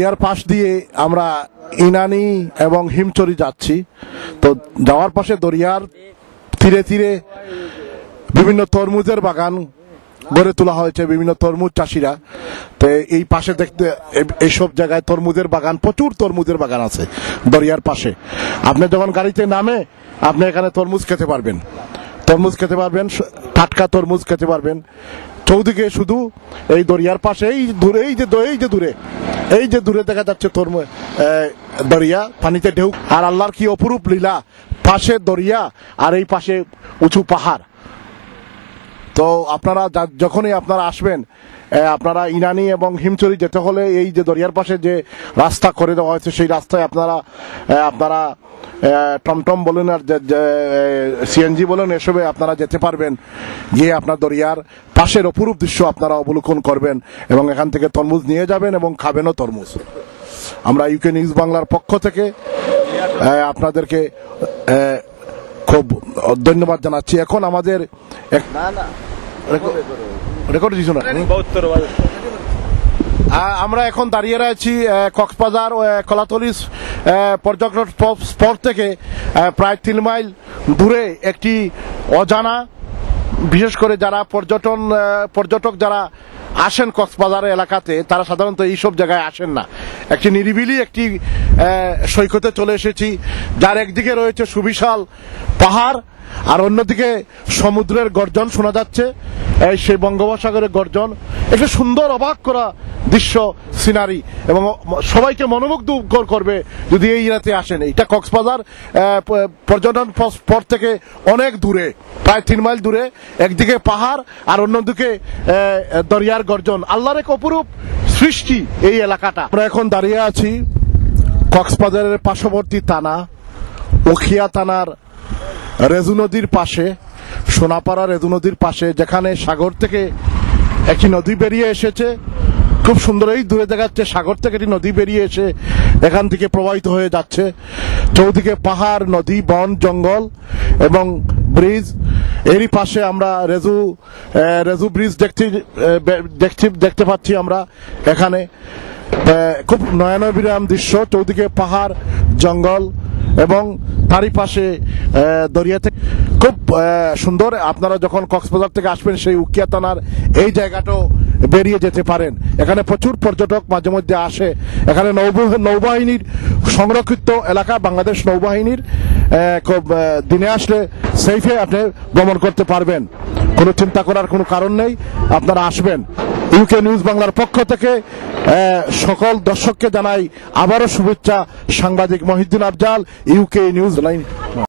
ইয়ার পাশ দিয়ে আমরা ইনানি এবং হিমচরি যাচ্ছি। তো যাওয়ার পাশে দরিয়ার তীরে তীরে বিভিন্ন তরমুজের বাগান গড়ে তোলা হয়েছে, বিভিন্ন তরমুজ চাষিরা। তো এই পাশে দেখতে এইসব জায়গায় তরমুজের বাগান, প্রচুর তরমুজের বাগান আছে দরিয়ার পাশে। আপনি যখন গাড়িতে নামে আপনি এখানে তরমুজ খেতে পারবেন, টাটকা তরমুজ খেতে পারবেন। চৌদিকে শুধু এই দরিয়ার পাশে এই যে দূরে দেখা যাচ্ছে দরিয়া, পানিতে ঢেউ। আর আল্লাহর কি অপরূপ লীলা, পাশে দরিয়া আর এই পাশে উঁচু পাহাড়। তো আপনারা যখনই আপনারা আসবেন, আপনারা ইনানি এবং হিমচরি যেতে হলে এই যে দরিয়ার পাশে যে রাস্তা করে দেওয়া হয়েছে সেই রাস্তায় আপনারা টমটম বলেন আর সিএনজি বলেন, এসবে আপনারা যেতে পারবেন। গিয়ে আপনার দরিয়ার পাশের অপরূপ দৃশ্য আপনারা অবলোকন করবেন এবং এখান থেকে তরমুজ নিয়ে যাবেন এবং খাবেনও তরমুজ। আমরা ইউকে নিউজ বাংলার পক্ষ থেকে আপনাদেরকে খুব ধন্যবাদ জানাচ্ছি। এখন আমাদের রেকর্ড দিচ্ছ না, আমরা এখন দাঁড়িয়ে রয়েছি কক্সবাজার কলাতলি পর্যটন স্পট থেকে প্রায় 3 মাইল দূরে একটি অজানা, বিশেষ করে যারা পর্যটক যারা আসেন কক্সবাজার এলাকাতে, তারা সাধারণত এইসব জায়গায় আসেন না। একটি নিরিবিলি একটি সৈকতে চলে এসেছি, যার একদিকে রয়েছে সুবিশাল পাহাড় আর অন্যদিকে সমুদ্রের গর্জন শোনা যাচ্ছে, সেই বঙ্গোপসাগরের গর্জন। একটা সুন্দর অবাক করা দৃশ্য, সিনারি, এবং সবাইকে মনোমুগ্ধ করবে যদি এই রাতে আসেন। এটা কক্সবাজার পর্যটন স্পট থেকে অনেক দূরে, প্রায় 3 মাইল দূরে। একদিকে পাহাড় আর অন্যদিকে দরিয়ার গর্জন। আল্লাহর এক অপরূপ সৃষ্টি এই এলাকাটা। আমরা এখন দাঁড়িয়ে আছি কক্সবাজারের পার্শ্ববর্তী থানা উখিয়া থানার রেজু নদীর পাশে, সোনাপাড়া রেজু নদীর পাশে, যেখানে সাগর থেকে একটি নদী বেরিয়ে এসেছে। খুব সুন্দর, এই দূরে দেখা যাচ্ছে সাগর থেকে একটি নদী বেরিয়ে এসে এখান থেকে প্রবাহিত হয়ে যাচ্ছে। চৌদিকে পাহাড়, নদী, বন, জঙ্গল এবং ব্রিজ। এরই পাশে আমরা রেজু ব্রিজ দেখতে পাচ্ছি আমরা এখানে। খুব নয়নাভিরাম দৃশ্য, চৌদিকে পাহাড়, জঙ্গল এবং তারই পাশে দরিয়া থেকে খুব সুন্দর। আপনারা যখন কক্সবাজার থেকে আসবেন সেই উখিয়া থানার এই জায়গাটাও বেরিয়ে যেতে পারেন। এখানে প্রচুর পর্যটক মাঝে মধ্যে আসে। এখানে নৌবাহিনীর সংরক্ষিত এলাকা, বাংলাদেশ নৌবাহিনীর। দিনে আসলে সেফে আপনি ভ্রমণ করতে পারবেন, কোনো চিন্তা করার কোনো কারণ নেই, আপনারা আসবেন। ইউকে নিউজ বাংলার পক্ষ থেকে সকল দর্শককে জানাই আবারও শুভেচ্ছা। সাংবাদিক Mohiuddin Afzal, UK news line.